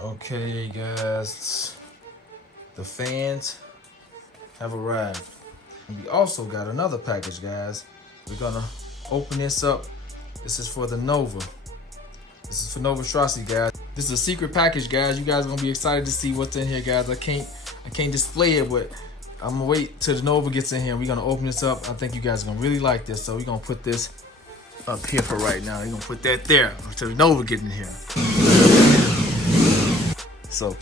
Okay guys, the fans have arrived. And we also got another package, guys. We're gonna open this up. This is for the Nova. This is for Nova Strassi, guys. This is a secret package, guys. You guys are gonna be excited to see what's in here, guys. I can't display it, but I'm gonna wait till the Nova gets in here. We're gonna open this up. I think you guys are gonna really like this. So we're gonna put this up here for right now. We're gonna put that there until the Nova gets in here. So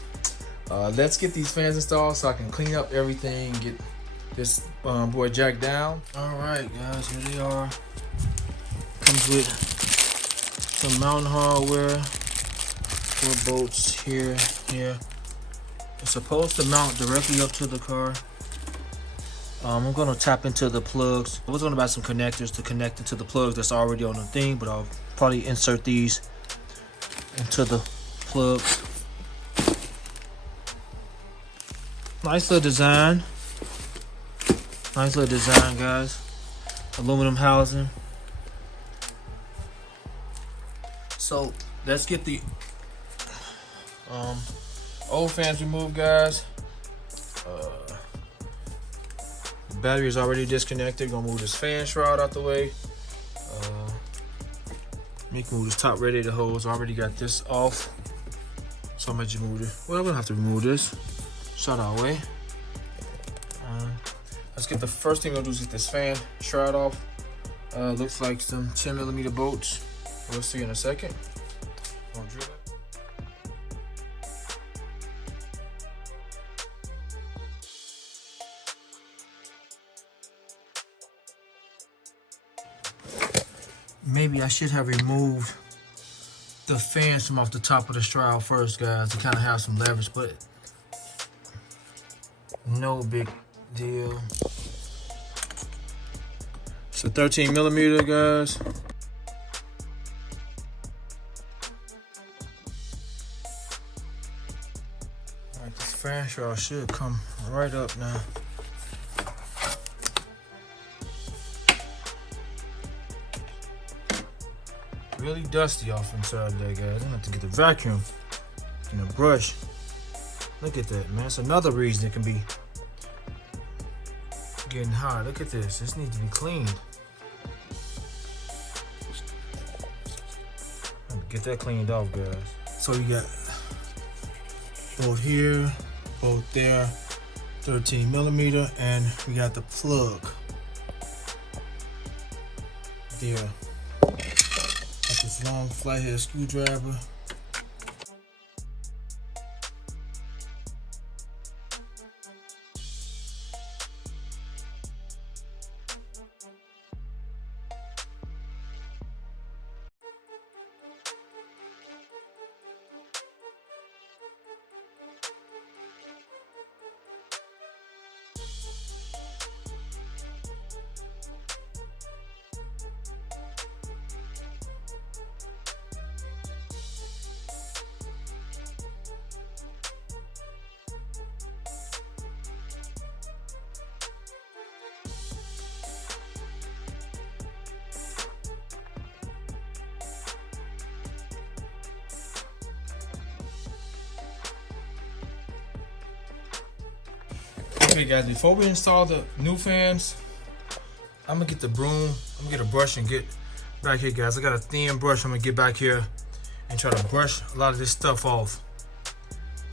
let's get these fans installed so I can clean up everything, get this boy jacked down. All right, guys, here they are. Comes with some mounting hardware, 4 bolts here. It's supposed to mount directly up to the car. I'm gonna tap into the plugs. I was gonna buy some connectors to connect it to the plugs that's already on the thing, but I'll probably insert these into the plugs. Nice little design. Nice little design, guys. Aluminum housing. So let's get the old fans removed, guys. The battery is already disconnected. Gonna move this fan shroud out the way. Let me move this top radiator hose. I already got this off, so I'm gonna just move it. Well, I'm gonna have to remove this. Shut our way. Let's get the first thing we're gonna do is get this fan shroud off. Looks like some 10mm bolts. We'll see in a second. Maybe I should have removed the fans from off the top of the shroud first, guys, to kind of have some leverage, but no big deal. It's a 13mm, guys. Alright, this fan shroud should come right up now. Really dusty off inside there, guys. I'm gonna have to get the vacuum and a brush. Look at that, man. That's another reason it can be getting hot. Look at this. This needs to be cleaned. Get that cleaned off, guys. So you got both here, both there, 13mm, and we got the plug there. Got this long flathead screwdriver. Okay, guys, before we install the new fans, I'm gonna get the broom, I'm gonna get a brush and get back here, guys. I got a thin brush. I'm gonna get back here and try to brush a lot of this stuff off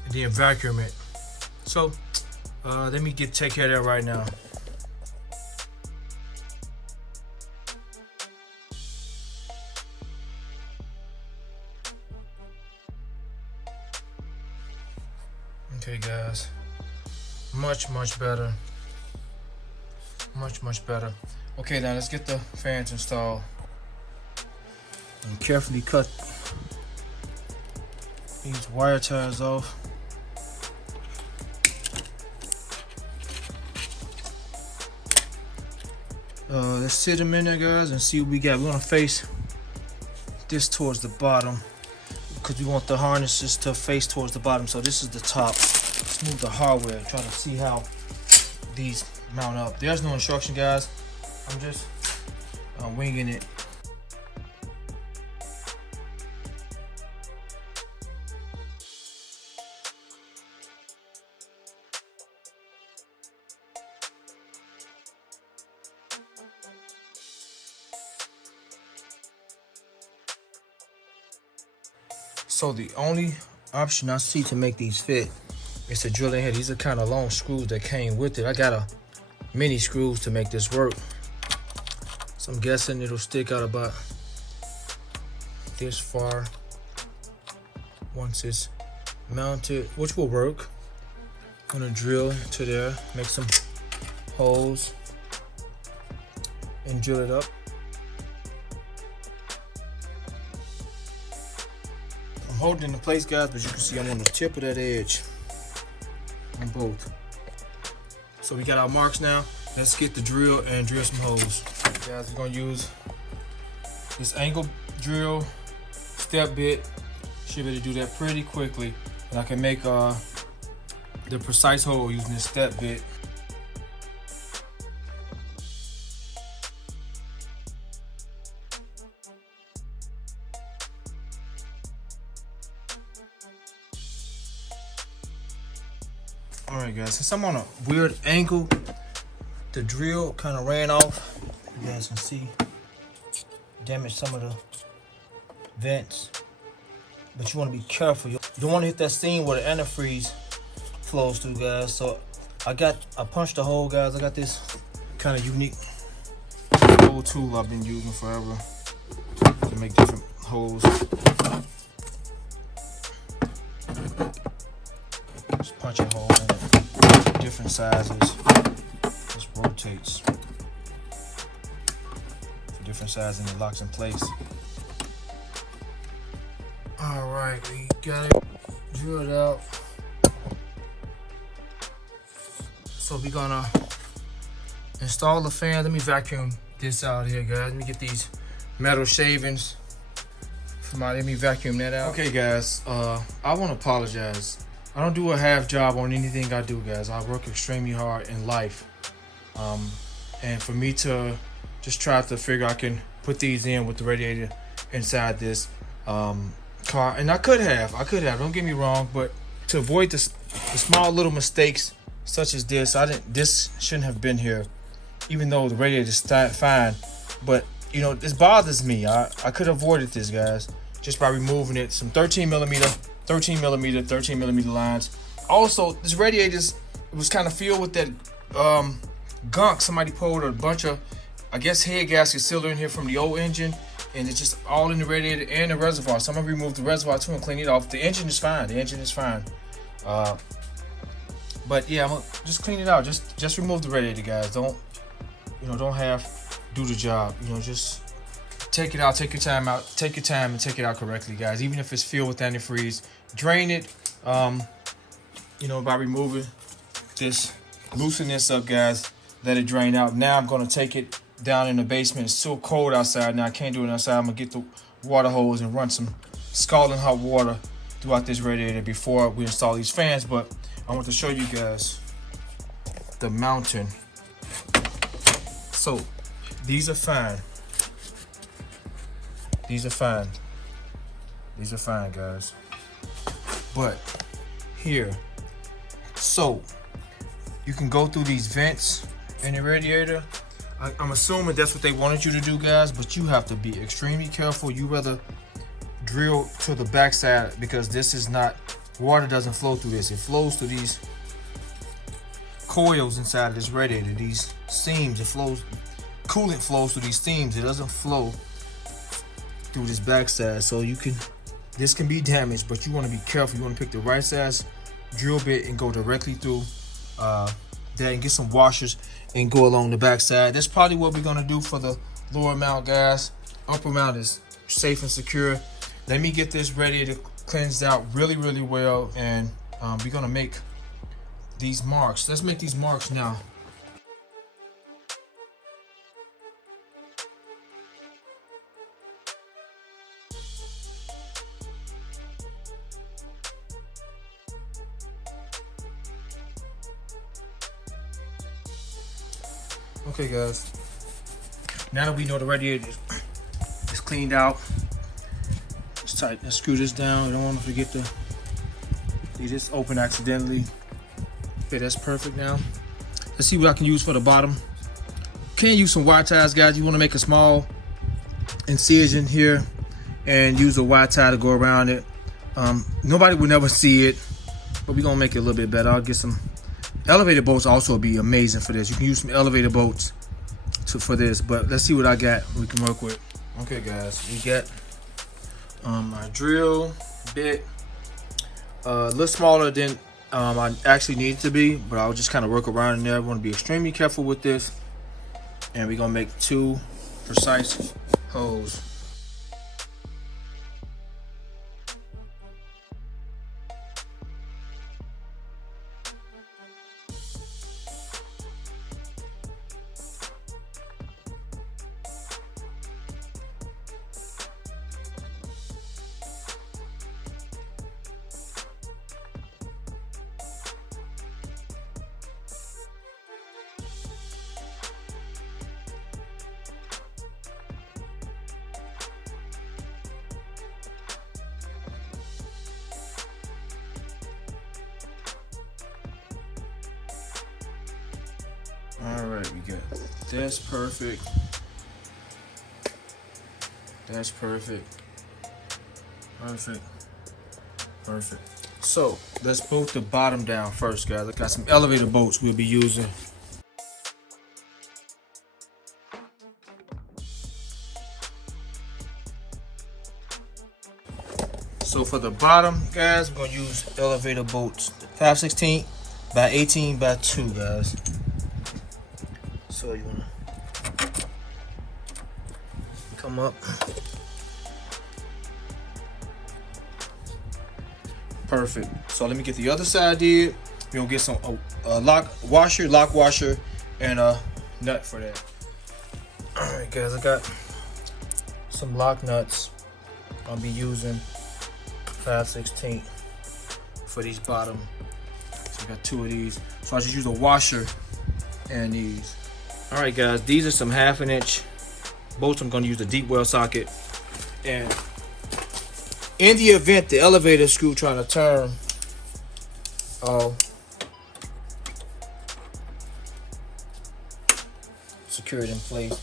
and then vacuum it. So let me take care of that right now. Okay, guys. Much better. Much better. Okay, now let's get the fans installed. And carefully cut these wire ties off. Let's sit them in there, guys, and see what we got. We're gonna face this towards the bottom because we want the harnesses to face towards the bottom. So this is the top. Let's move the hardware, try to see how these mount up. There's no instruction, guys. I'm just winging it. So the only option I see to make these fit is to drill in here. These are kind of long screws that came with it. I got a mini screws to make this work. So I'm guessing it'll stick out about this far once it's mounted, which will work. I'm gonna drill into there, make some holes, and drill it up. I'm holding it in place, guys, but you can see I'm on the tip of that edge on both. So we got our marks now. Let's get the drill and drill some holes. Guys, we're gonna use this angle drill step bit. Should be able to do that pretty quickly, and I can make the precise hole using this step bit. All right, guys, since I'm on a weird angle, the drill kind of ran off. You guys can see, damaged some of the vents. But you want to be careful. You don't want to hit that seam where the antifreeze flows through, guys. So I punched a hole, guys. I got this kind of unique hole tool I've been using forever to make different holes. Just punch a hole in it, different sizes. Just rotates for different sizes and it locks in place. All right, we got it drilled out. So we're gonna install the fan. Let me vacuum this out here, guys. Let me get these metal shavings from out. Let me vacuum that out. Okay, guys, I want to apologize. I don't do a half job on anything I do, guys. I work extremely hard in life. And for me to just try to figure I can put these in with the radiator inside this car, and I could have, don't get me wrong, but to avoid the small little mistakes such as this, this shouldn't have been here, even though the radiator is fine. But you know, this bothers me. I could have avoided this, guys, just by removing it. Some 13 millimeter lines. Also, this radiator was kind of filled with that gunk. Somebody poured a bunch of, I guess, head gasket sealer in here from the old engine, and it's just all in the radiator and the reservoir. So I'm gonna remove the reservoir too and clean it off. The engine is fine. But yeah, I'm gonna just clean it out. Just remove the radiator, guys. Don't do the job. Just take it out. Take your time out. Take your time and take it out correctly, guys. Even if it's filled with antifreeze, drain it. By removing this, loosen this up, guys. Let it drain out. Now I'm gonna take it down in the basement. It's so cold outside now. I can't do it outside. I'm gonna get the water hose and run some scalding hot water throughout this radiator before we install these fans. But I want to show you guys the mounting. So these are fine. These are fine, guys. But here, so you can go through these vents in the radiator. I'm assuming that's what they wanted you to do, guys, but you have to be extremely careful. You rather drill to the backside, because this is not, water doesn't flow through this. It flows through these coils inside of this radiator, these seams. It flows, coolant flows through these seams. It doesn't flow through this backside. So this can be damaged, but you want to be careful. You want to pick the right size drill bit and go directly through that, and get some washers and go along the backside. That's probably what we're gonna do for the lower mount, guys. Upper mount is safe and secure. Let me get this radiator cleansed out really, really well, and we're gonna make these marks. Let's make these marks now. Okay, guys, now that we know the radiator is cleaned out, let's tighten, let's screw this down. We don't want to forget to see this open accidentally. Okay, that's perfect. Now let's see what I can use for the bottom. Can use some wire ties, guys. You want to make a small incision here and use a wire tie to go around it. Nobody will never see it, but we're gonna make it a little bit better. I'll get some elevator bolts. Also be amazing for this. You can use some elevator bolts for this, but let's see what I got we can work with. Okay guys, we got my drill bit, a little smaller than I actually need it to be, but I'll just kind of work around in there. I want to be extremely careful with this, and we're gonna make 2 precise holes. All right, we got that's perfect. That's perfect. Perfect. Perfect. So let's bolt the bottom down first, guys. I got some elevator bolts we'll be using. So for the bottom, guys, we're gonna use elevator bolts 5/16 by 18 by 2, guys. So you wanna come up. Perfect. So let me get the other side did. We're gonna get some lock washer, and a nut for that. All right, guys, I got some lock nuts. I'll be using 5/16 for these bottom. So I got 2 of these. So I just use a washer and these. All right, guys, these are some 1/2 inch bolts. I'm gonna use the deep well socket, and in the event the elevator screw trying to turn, I'll secure it in place.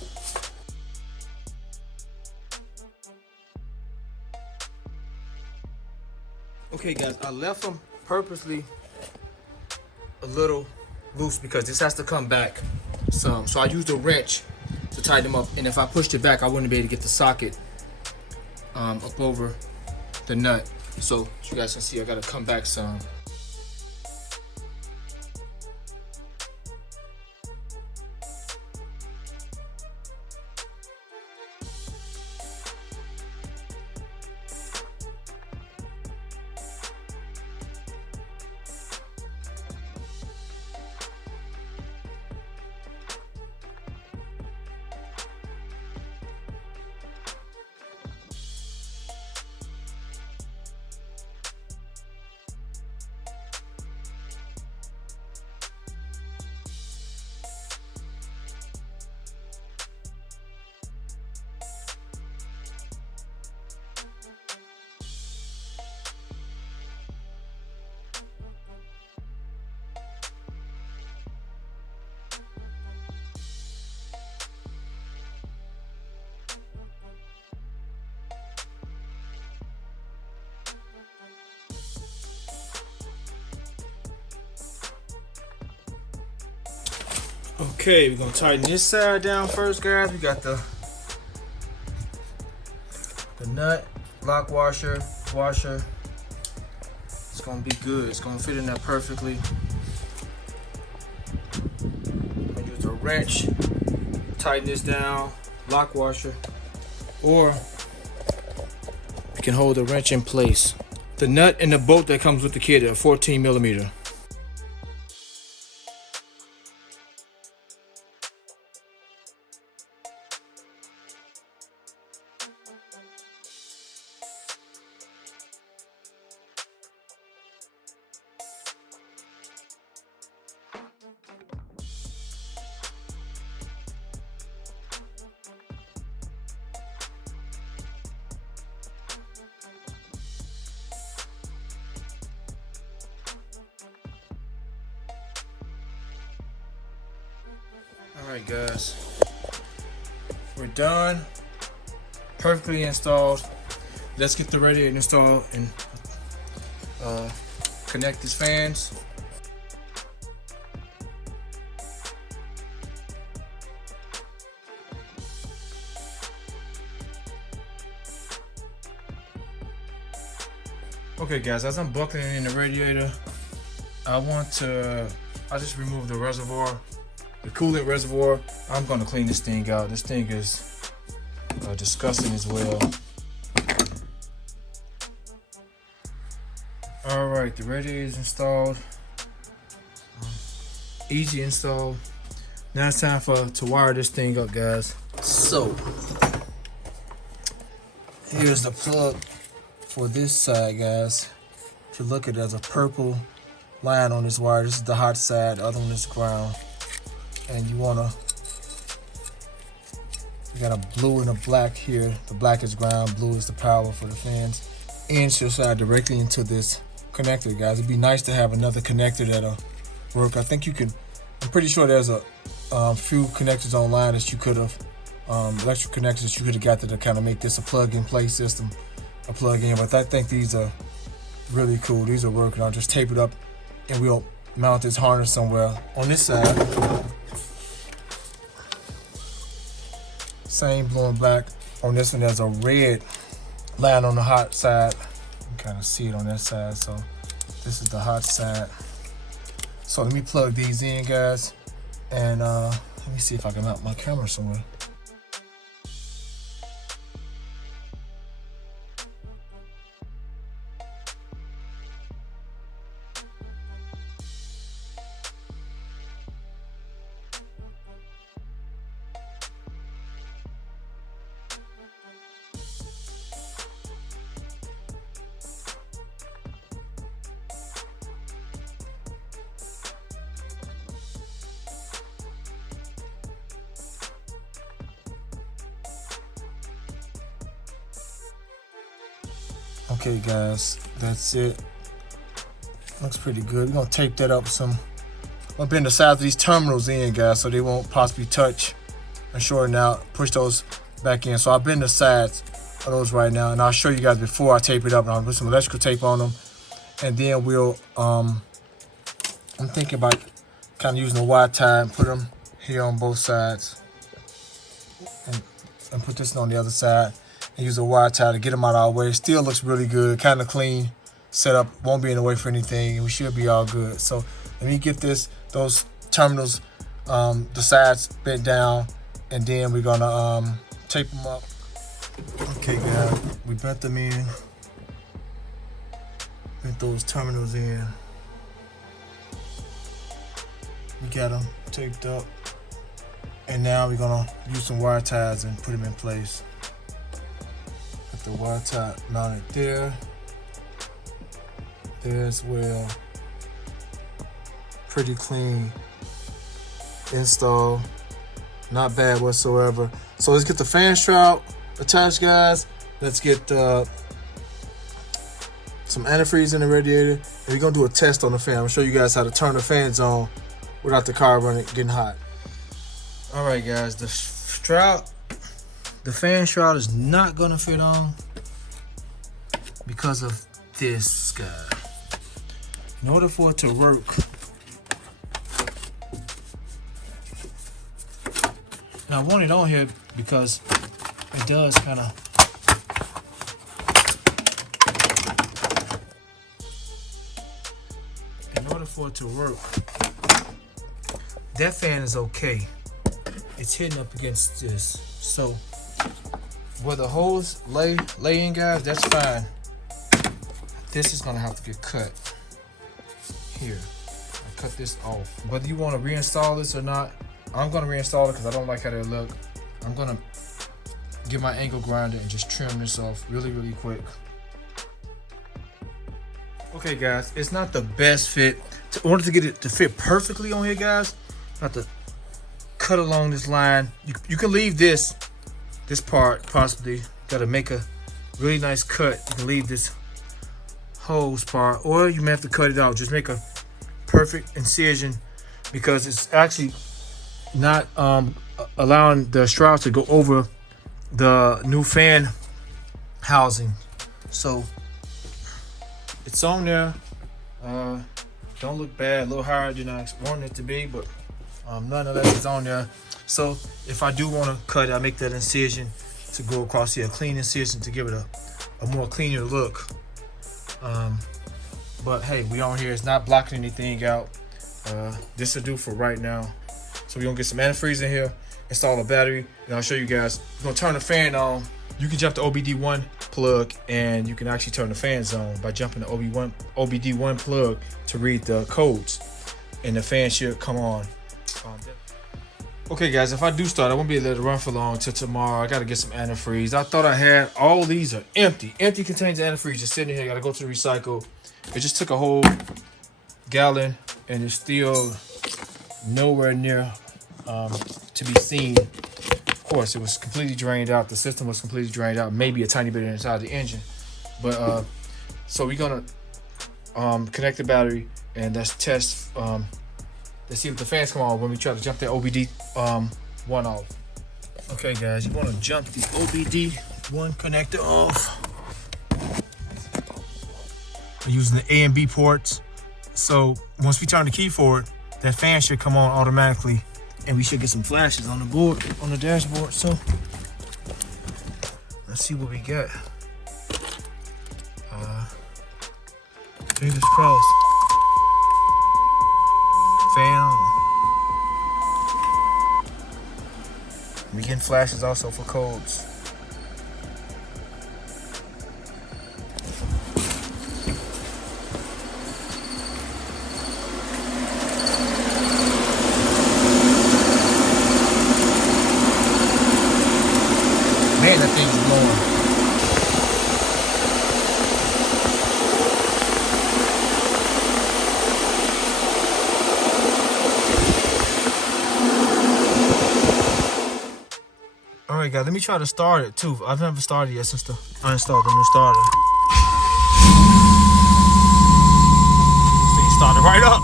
Okay guys, I left them purposely a little loose because this has to come back some. So I used a wrench to tighten them up, and if I pushed it back, I wouldn't be able to get the socket up over the nut. So as you guys can see, I gotta come back some. Okay, we're gonna tighten this side down first, guys. We got the nut, lock washer. It's gonna be good. It's gonna fit in there perfectly. I'm gonna use a wrench, tighten this down, lock washer, or you can hold the wrench in place. The nut and the bolt that comes with the kit are 14 millimeter. Alright guys, we're done, perfectly installed. Let's get the radiator installed and connect these fans. Okay guys, as I'm buckling in the radiator, I just removed the reservoir, the coolant reservoir. I'm gonna clean this thing out. This thing is disgusting as well. All right, the radiator is installed. Easy install. Now it's time to wire this thing up, guys. So here's the plug for this side, guys. If you look at it, there's a purple line on this wire. This is the hot side, the other one is ground. And you got a blue and a black here. The black is ground, blue is the power for the fans. And she'll slide directly into this connector, guys. It'd be nice to have another connector that'll work. I think you can, I'm pretty sure there's a few connectors online that you could have, electric connectors that you could have got to kind of make this a plug-and-play system. A plug-in, but I think these are really cool. These are working. I'll just tape it up and we'll mount this harness somewhere. On this side, same blue and black. On this one, there's a red line on the hot side. You can kind of see it on that side. So this is the hot side. So let me plug these in, guys, and let me see if I can mount my camera somewhere. Okay guys, that's it. Looks pretty good. We're gonna tape that up with some, I'm gonna bend the sides of these terminals in, guys, so they won't possibly touch, and shorten out, push those back in. So I'll bend the sides of those right now, and I'll show you guys before I tape it up, and I'll put some electrical tape on them. And then we'll, I'm thinking about kind of using a wide tie and put them here on both sides. And put this on the other side. And use a wire tie to get them out of our way. Still looks really good, kind of clean setup. Won't be in the way for anything, and we should be all good. So let me get those terminals, the sides bent down, and then we're gonna tape them up. Okay, guys, we bent them in. Bent those terminals in. We got them taped up, and now we're gonna use some wire ties and put them in place. The wire tie mounted there as well. Pretty clean install, not bad whatsoever. So let's get the fan shroud attached, guys. Let's get some antifreeze in the radiator, and we're gonna do a test on the fan. I'm gonna show you guys how to turn the fans on without the car running, getting hot. All right, guys, the fan shroud is not gonna fit on because of this guy. In order for it to work, and I want it on here because it does kind of, in order for it to work, that fan is okay. It's hitting up against this. So where the holes lay in, guys, that's fine. This is gonna have to get cut here. I'll cut this off. Whether you want to reinstall this or not, I'm gonna reinstall it because I don't like how they look. I'm gonna get my angle grinder and just trim this off really quick. Okay guys, it's not the best fit. In order to get it to fit perfectly on here, guys, I have to cut along this line. You can leave this part possibly. Gotta make a really nice cut. You can leave this hose part, or you may have to cut it out. Just make a perfect incision because it's actually not allowing the shrouds to go over the new fan housing. So it's on there. Don't look bad, a little higher than I wanted it to be, but nonetheless it's on there. So if I do want to cut it, I make that incision to go across here, a clean incision to give it a more cleaner look. But hey, we on here, it's not blocking anything out. This will do for right now. So we're gonna get some antifreeze in here, install a battery, and I'll show you guys. We're gonna turn the fan on. You can jump the OBD1 plug, and you can actually turn the fans on by jumping the OBD1 plug to read the codes, and the fan should come on. Okay guys, if I do start, I won't be able to run for long till tomorrow. I gotta get some antifreeze. I thought I had, all these are empty containers of antifreeze just sitting here. Gotta go to the recycle. It just took a whole gallon, and it's still nowhere near to be seen. Of course, it was completely drained out. The system was completely drained out. Maybe a tiny bit inside the engine. But so we're gonna connect the battery, and let's test. Let's see if the fans come on when we try to jump that OBD1 off. Okay guys, you want to jump the OBD1 connector off. We're using the A and B ports. So once we turn the key for it, that fan should come on automatically, and we should get some flashes on the board, on the dashboard. So let's see what we get. Fingers crossed. Fan on. We getting flashes also for codes. Man, that thing's blowing. Alright guys, let me try to start it too. I've never started yet since I installed the new starter. So you started right up.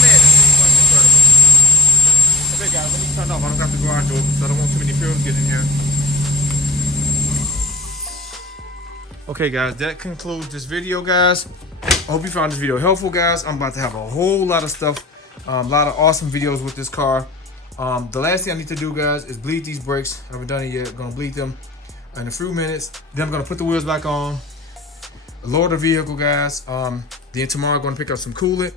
Man, this thing is incredible. Okay guys, let me turn it off. I don't have the garage door, so I don't want too many fuel to get in here. Okay guys, that concludes this video guys. I hope you found this video helpful guys. I'm about to have a whole lot of stuff, a lot of awesome videos with this car. The last thing I need to do guys is bleed these brakes. I haven't done it yet. I'm gonna bleed them in a few minutes. Then I'm gonna put the wheels back on, lower the vehicle guys. Then tomorrow I'm gonna pick up some coolant,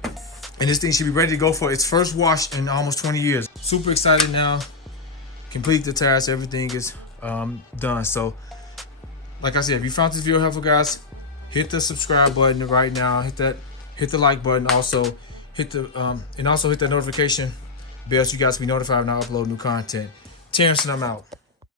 and this thing should be ready to go for its first wash in almost 20 years. Super excited now. Complete the task, everything is done. So like I said, if you found this video helpful guys, hit the subscribe button right now, hit the like button, also hit the and also hit that notification bell so you guys can be notified when I upload new content. Terrence, and I'm out.